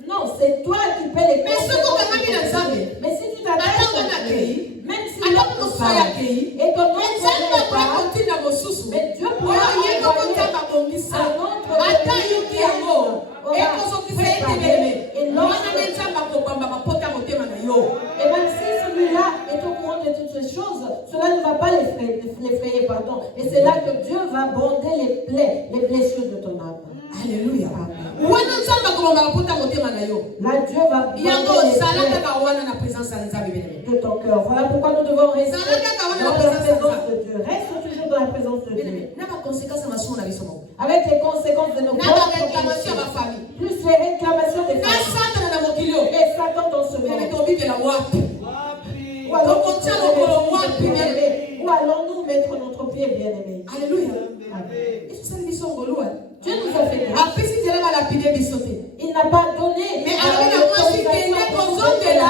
Non, c'est toi qui paies les Mais ce conséquences. qu'on a mis dans le sable. Mais si tu t'attaches Attends, on à a Dieu, accueilli. même si Attends, l'autre on soit accueilli. et ton nom Mais ça ne va ne pas pas, continuer à me sous. mais Dieu Oh, pourra il y a envoyer un temps à bongisa. un autre Attends, il y a un mot. aura Et qu'on s'occupe de préparé. bébé. Et Non, on lorsque- a des gens à Kobamba, ma pote à mon thème, yo. Et même si celui-là est au courant de toutes ces choses, cela ne va pas l'effrayer, pardon. Et c'est là que Dieu va bonder les plaies, les blessures de ton âme. Alléluia. Amen. Wana nzamba kobamba ma pote à mon thème, yo. Là, Dieu va bonder Yango, les zala plaies kaka wana na présence ya Nzambe bébé. de ton cœur. Voilà pourquoi nous devons rester Ça va, kaka, on a dans la la présence présence de de Dieu. Reste toujours dans la présence de Dieu. Bien-aimé, n'a pas conséquence à ma soeur, on a vu son nom. Avec les conséquences de nos N'a pas propres réclamation à ma péchés. famille. Plus les réclamations des N'a femmes. Satan na mokilio. Et Satan dans ce Mais monde. ton bible la wapi. Ou alors, Donc, on tient le colon wapi, bien-aimé. où allons-nous mettre notre pied, bien-aimé? Alléluia. Amen. Et ça, ils sont gaulois. Dieu nous a fait grâce. Après, si tu l'as lapidé, bisoté. Il n'a pas donné. Mais alors, moi, si tu es né pour zone de là,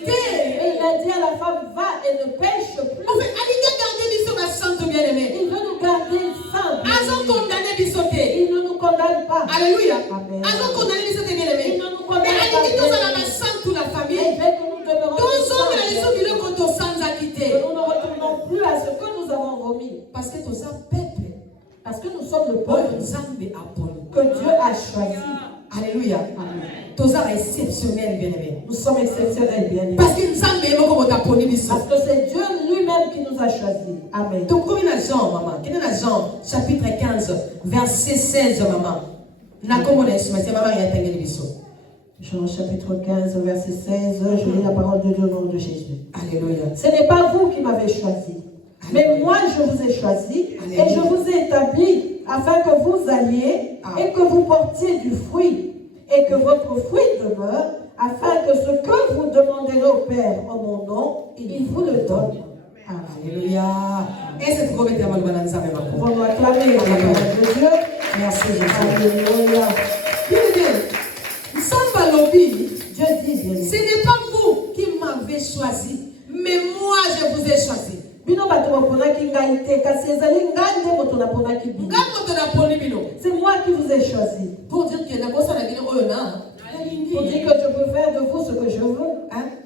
Et il a dit à la femme, va et ne pêche plus. en fait, allez garder biso ma sainte bien-aimé. Il veut nous garder saints. Elles ont condamné bisoté. Il ne nous condamne pas. Alléluia. Amen. Elles ont condamné bisoté bien-aimé. Il ne nous Mais condamne allez pas. tous à la sainte toute la Il famille. veut que nous demeurons Tous hommes, saints. ils sont venus contre sans acquitté. Que nous ne retournons plus à ce que nous avons remis. Parce que tous un peuple. Parce que nous sommes le Paul peuple Nzambe Apollo. que Dieu a choisi. Alléluia. Amen. Tous un exceptionnel bien-aimé. Nous sommes exceptionnels, bien-aimés. Parce que Nzambe est beaucoup d'Apollo biso. Parce que c'est Dieu lui-même qui nous a choisis. Amen. Donc, comme il a Jean, maman, quel est la Jean, chapitre 15, verset 16, maman. Na comme on est, maman, il y a un biso. Jean chapitre 15, verset 16, je lis la parole de Dieu au nom de Jésus. Alléluia. Ce n'est pas vous qui m'avez choisi, mais moi je vous ai choisi et je vous ai établi afin que vous alliez et que vous portiez du fruit et que votre fruit demeure, afin que ce que vous demanderez au Père en mon nom, il vous le donne. Amen. Alléluia. Et c'est pour mettre ma bonne Nzambe, maman. Pouvons-nous acclamer la parole de Dieu. Merci, Jésus. Alléluia. Bien, Nzambe lobi. Dieu dit, bien Ce n'est pas vous qui m'avez choisi, mais moi je vous ai choisi. bino bato baponaki ngai te kasi ezali ngai nde moto naponaki bino. Ngambo de la polibino. C'est moi qui vous ai choisi Pour dire que la bosse à la bino oyona. pour dire que je peux faire de vous ce que je veux.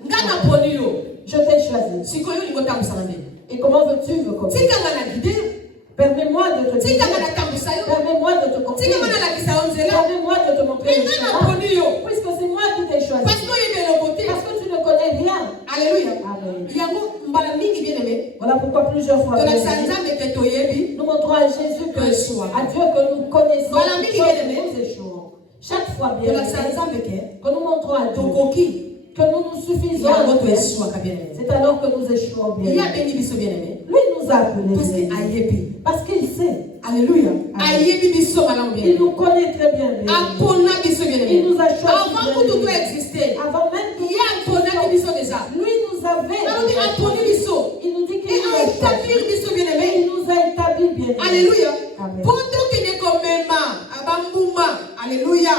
Ngana polio. Je t'ai choisi. Sikoyo ni kota musambe. Et comment veux-tu me comprendre? Tika ngana guider. Permets-moi de te Tika guider. ngana tambusayo. Permets-moi de te Tika comprendre. ngana la kisa onzela. Permets-moi de te montrer le Ngana chemin. polio. Puisque c'est moi qui t'ai choisi. Parce que il est de côté. Parce que tu ne connais rien. Alléluia. Amen. Yango mbala mingi bien aimé. Voilà pourquoi plusieurs fois De la bien aimé, sanzambe que toyebi. nous montrons à Jésus que, Yeshua. à Dieu que nous connaissons, Voilà, mais il est aimé. nous échouons. Chaque fois De bien la aimé, sanzambe que que nous montrons à Dieu tokoki. que nous nous suffisons, Yango to Yeshua ka bien aimé. c'est alors que nous échouons bien. Il y a béni biso bien aimé. Lui nous a appelés Parce bien que aimés. ayebi. Parce qu'il sait. Alléluia. Amen. Ayebi biso malam bien. Il nous connaît très bien. Bien aimés. Apona biso bien Il aimé. nous a choisis. Avant bien que tout aimés. existait. Avant même que Il y a apona biso déjà. lui nous avait. Alors dit apona biso. Il nous dit qu'il Et nous a a choisis. établir biso bien Et aimé. il nous a établis bien aimés. Alléluia. Amen. Poto kine komema abambuma. Alléluia.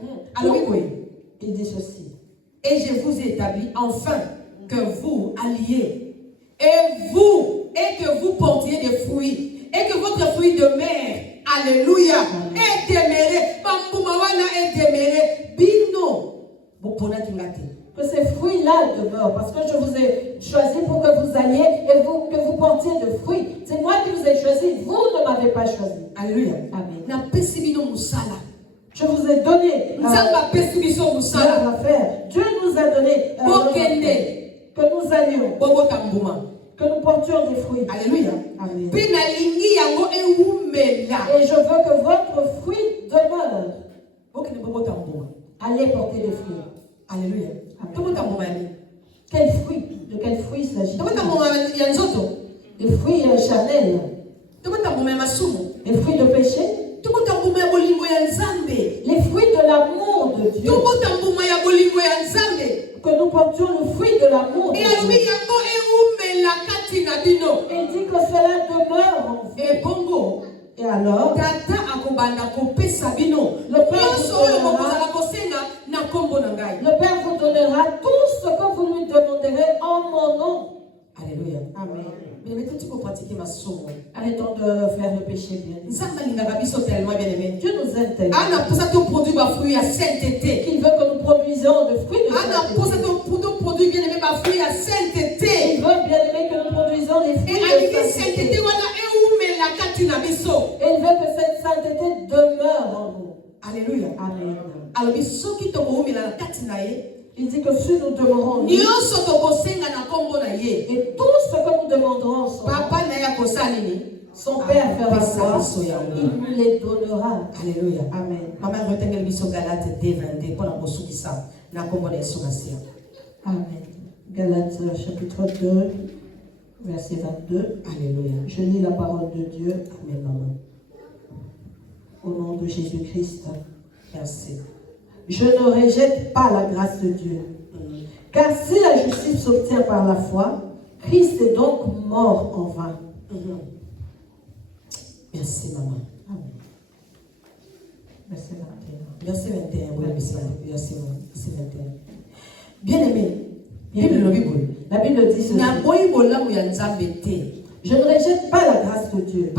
Mhm. Alors oui. Il dit ceci. et je vous ai établi enfin que vous alliez et que vous portiez des fruits et que votre fruit demeure. Alléluia. Et demeurez. Bamboumawana et demeurez. Bino. Bopona kingate. Que ces fruits-là demeurent, parce que je vous ai choisi pour que vous alliez et que vous portiez de fruits. C'est moi qui vous ai choisi, vous ne m'avez pas choisi. Alléluia. Amen. Na pesibino musala. Je vous ai donné Nzamba pesibino musala. à faire. Dieu nous a donné que nous allions, Bobo tambuma. que nous portions des fruits. Alléluia. Amen. Pena lingi yango ewumela. Et je veux que votre fruit demeure. Bokene bobo tambuma. Allez porter des fruits. Alléluia. Quel fruit? De quel fruit il s'agit? Des Des fruits charnels. Les fruits de péché. Les fruits de l'amour de Dieu. Que nous portions le fruit de l'amour de Dieu. Il dit que cela demeure en vous. Et alors, le Père vous donnera tout ce que vous lui demanderez en mon nom. Alléluia. Amen. Mais maintenant, tu peux pratiquer ma somme. Arrêtons de faire le péché bien. Dieu nous aime tellement. Anna, pour ça, tu produis ma fruit à sainteté. Qu'il veut que nous produisions de fruits de Anna, pour ça, tu produis bien aimé ma fruit à sainteté. Il veut bien aimé que nous produisions des fruits de sainteté. Et il veut que cette sainteté demeure en nous. Alléluia. Amen. Alors, il dit que si nous demeurons en lui, et tout ce que nous demanderons son Père fera quoi? Il nous les donnera. Alléluia. Amen. Maman, retenez le Galate D22 pour la bossou qui ça. Na kombo na yesu masia. Amen. Galates chapitre 2, verset 22. Alléluia. Je lis la parole de Dieu. Amen, maman. Au nom de Jésus-Christ. Merci. Je ne rejette pas la grâce de Dieu. Car si la justice s'obtient par la foi, Christ est donc mort en vain. Merci, maman. Amen. Verset 21. Verset 21. Oui, verset 21. Bien-aimé, la Bible dit ceci. Je ne rejette pas la grâce de Dieu.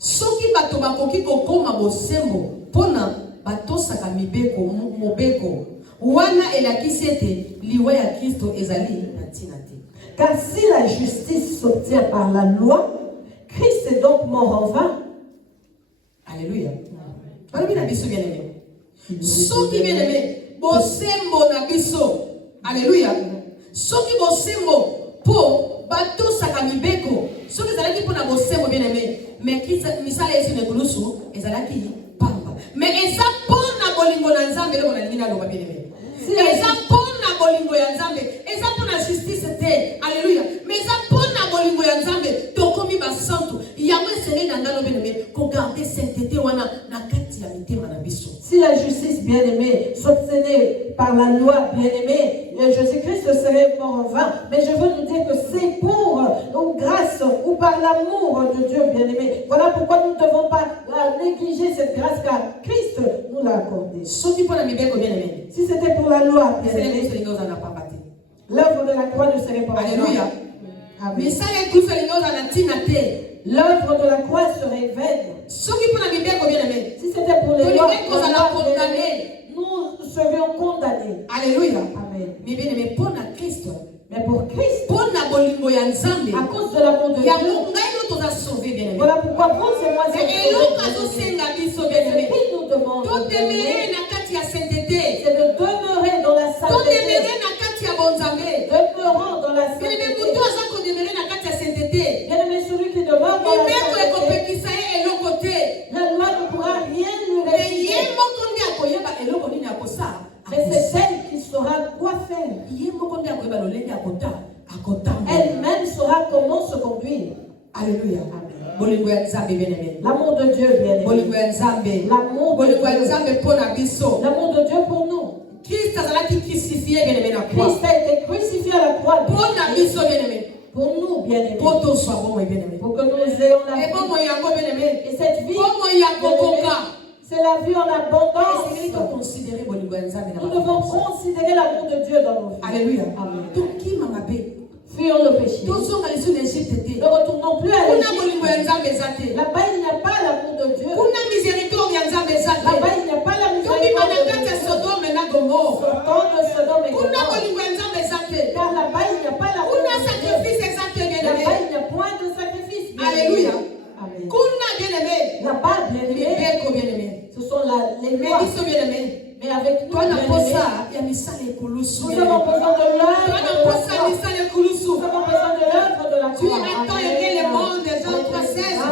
Soki bato bakoki kokoma bosembo pona batosaka mibeko mobeko wana elakisi ete liwa ya Kristo ezali na ntina te. Car si la justice s'obtient par la loi, Christ est donc mort en vain. Alléluia. Balobi na biso bien aimé. Soki bien aimé bosembo na biso. Alléluia. Soki bosembo po batosaka mibeko soki ezalaki mpona bosembo bien aimé. Mais qui misala yesu ne kulusu ezalaki pamba. Mais eza pona bolingo na nzambe le bona lingina lo bien aimé. Eza pona bolingo ya nzambe, eza pona justice te. Alléluia. Mais eza pona bolingo ya nzambe tokomi ba santu. Yango esengeli na ngalo bien aimé ko garder sainteté wana na kati ya mitema na biso. Si la justice bien-aimée s'obtenait par la loi bien-aimée, Jésus-Christ serait mort en vain. Mais je veux nous dire que c'est pour une grâce ou par l'amour de Dieu bien-aimé. Voilà pourquoi nous ne devons pas négliger cette grâce car Christ nous l'a accordée. Si c'était pour la loi bien-aimée, l'œuvre de la croix ne serait pas. Alléluia. Amen. L'œuvre de la croix serait vaine. Si c'était pour les lois, nous serions condamnés. Alléluia. Amen. Mais pour Christ, mais pour Christ, à cause de l'amour de Dieu, voilà pourquoi vous et moi sommes sauvés. Il nous demande c'est de demeurer dans la sainteté. Demeurant dans la sainteté. Bien-aimé, celui qui demeure dans la sainteté, la loi ne pourra rien lui réussir. Mais c'est elle qui saura quoi faire. Elle-même saura comment se conduire. Alléluia. L'amour de Dieu, bien-aimé. L'amour de Dieu pour nous. Christ a été crucifié, bien-aimé. Christ a été crucifié à la croix. Pour nous, bien-aimés. Pour que nous ayons la vie. Et cette vie, C'est la vie en abondance. Nous devons considérer l'amour de Dieu dans nos vies. Alléluia. Amen. Donc, qui m'a mabé? Fuyons le péché. Ne retournons plus à l'Égypte. Là-bas, il n'y a pas l'amour de Dieu. Là-bas, il n'y a pas la miséricorde de Dieu. Sortons de Sodome et Gomorrhe. Car là-bas, il n'y a pas l'amour de Dieu. Là-bas, il n'y a point de sacrifice. Alléluia. Amen. Là-bas, bien-aimés, ce sont les lois. Mais avec toi, nous avons besoin de l'œuvre. Nous avons besoin de l'œuvre de la Dieu croix. attend aimer le monde des gens 3:16.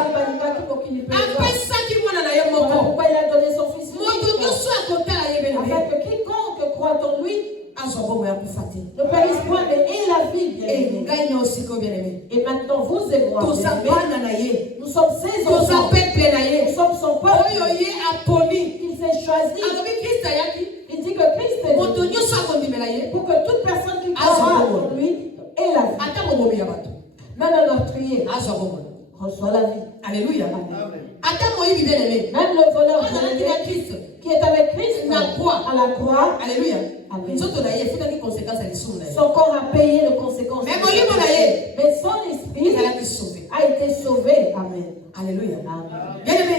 Pourquoi il a donné son fils afin que quiconque croit en lui ne périsse point, mais ait la vie, bien-aimé. Et maintenant, vous et moi, bien-aimés, nous sommes ses enfants. Nous sommes son peuple. Il s'est choisi. Il dit que Christ est venu pour que toute personne qui croit en lui ait la vie. Même un meurtrier reçoit la vie. Alléluia. Même le voleur qui est avec Christ à la croix. Alléluia. Amen. Son corps a payé les conséquences. Mais son esprit a été sauvé. Amen. Alléluia. Amen. Bien-aimé,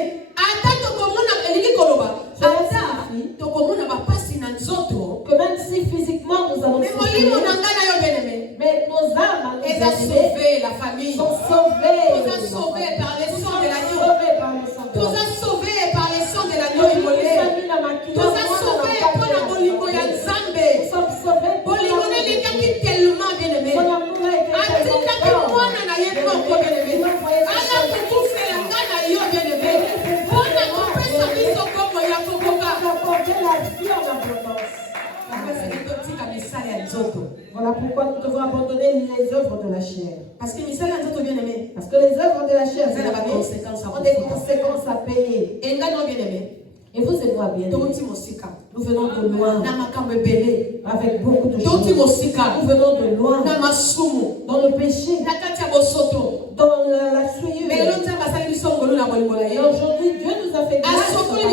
que même si physiquement nous allons souffrir, mais nos âmes la famille, sont sauvées. nous a sauvés par le sang de l'agneau. Nous Nous a sauvés par le sang de l'agneau immolé. Nous a sauvés pour la bolingo ya Nzambe. Bolingo ne likaki tellement bien-aimé. Atikaki mwana na ye moko bien-aimé. Aya kukufe ya nga na yo bien-aimé. Mpona kopesa biso kombo ya kokoka. Voilà pourquoi nous devons abandonner les œuvres de la chair. Parce que les œuvres de la chair ont des conséquences à payer. Et vous et moi, bien, nous venons de loin avec beaucoup de choses. Nous venons de loin dans le péché, dans la souillure. Et aujourd'hui, Dieu nous a fait grâce. Il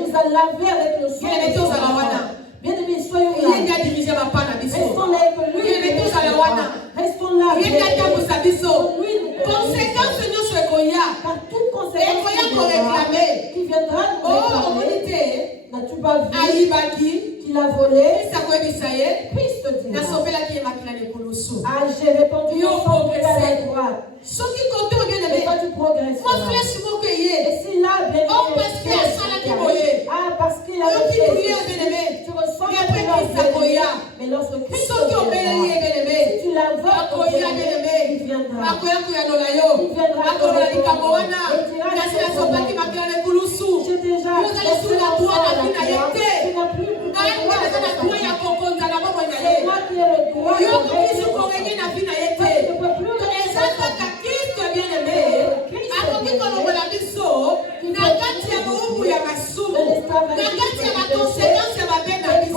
nous a lavé avec le sang. Bien-aimés, soyons là. Restons là et que lui restons là. Car toute conséquence qui viendra nous réclamer, n'as-tu pas vu qu'il a volé? Christ dit là. Ah, j'ai répondu au sang de la droite. Et toi tu progresses. Et si là, bien parce qu'il a fait, tu ressens la douleur. Mais lorsque Christ viendra, si tu l'invoques, il viendra. Il viendra te répondre. Et dira, j'ai déjà laissé la foi à la croix. Tu n'as plus de droit. C'est moi qui ai le droit de régner. Tu ne peux plus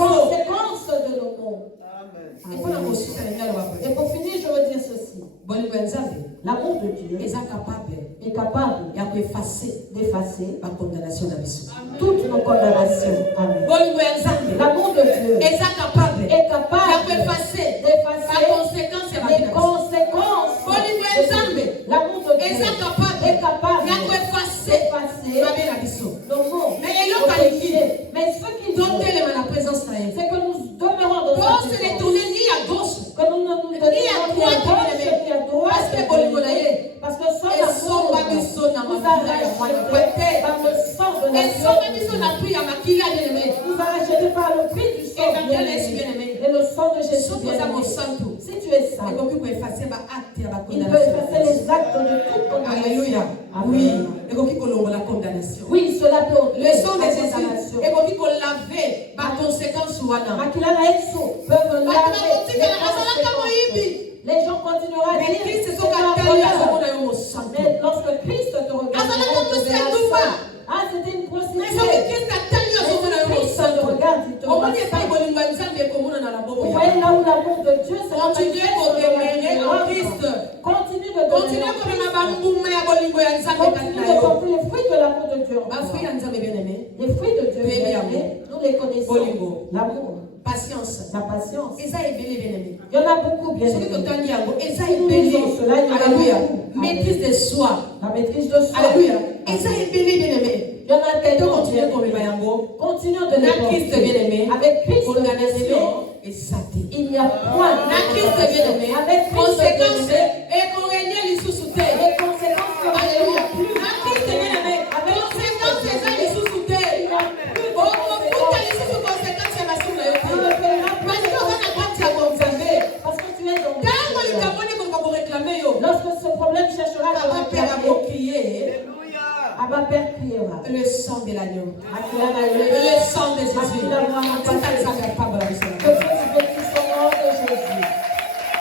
conséquences de nos mondes. Et pour finir, je veux dire ceci. L'amour de Dieu est capable d'effacer toutes nos condamnations. Amen. L'amour de Dieu est capable d'effacer les conséquences. L'amour de Dieu est capable d'effacer nos mots. Mais ce qui nous c'est que nous demeurons dans cette présence. Que nous ne nous devons ni à gauche ni à droite. Parce que son amour nous a rachetés par le sang de l'agneau. Nous a rachetés par le prix du sang bien-aimé. Et le sang de Jésus bien-aimé. Si tu es saint, il peut effacer les actes de toute condamnation. Oui. Oui, cela peut ôter le sang de la Jésus condamnation. par conséquence Makila na Yesu peuvent laver les gens continueront à dire mais lorsque Christ te regarde, c'était une prostituée. Christ te regarde, il te regarde. Vous voyez là où l'amour de Dieu, c'est continue de donner. Continue de porter les fruits de l'amour de Dieu. L'amour, patience. la patience. Et ça est bien. Il y en a beaucoup, bien Ce que aimé. tu as dit, et ça est Nous bien. disons cela, il y en a Alléluia. beaucoup. Maîtrise de soi. La maîtrise de soi. Alléluia. Et ça est bien aimé. Il y en a tellement. Continuez comme le Mayango. Continuons de Na les Christ porter. bien aimé. Avec Christ Organisation bien-aimé, et santé. il n'y a point Na Christ bien aimé. Avec Christ Conséquence bien-aimé, et qu'on règne les sous-terre. les conséquences seront Alléluia. plus. Na Christ bien aimé. Conséquence c'est ça les sous-terre. Oh, tout les sous-conséquences c'est la sous-terre. Parce que on a pas de conserver. Parce que tu es dans Quand on est abonné qu'on va réclamer yo. lorsque ce problème cherchera à Papa père a réclamer, crié. Abba Père priera. Le sang de l'agneau. À qui la Le sang de Jésus. À qui la gloire. C'est ça que ça ne pas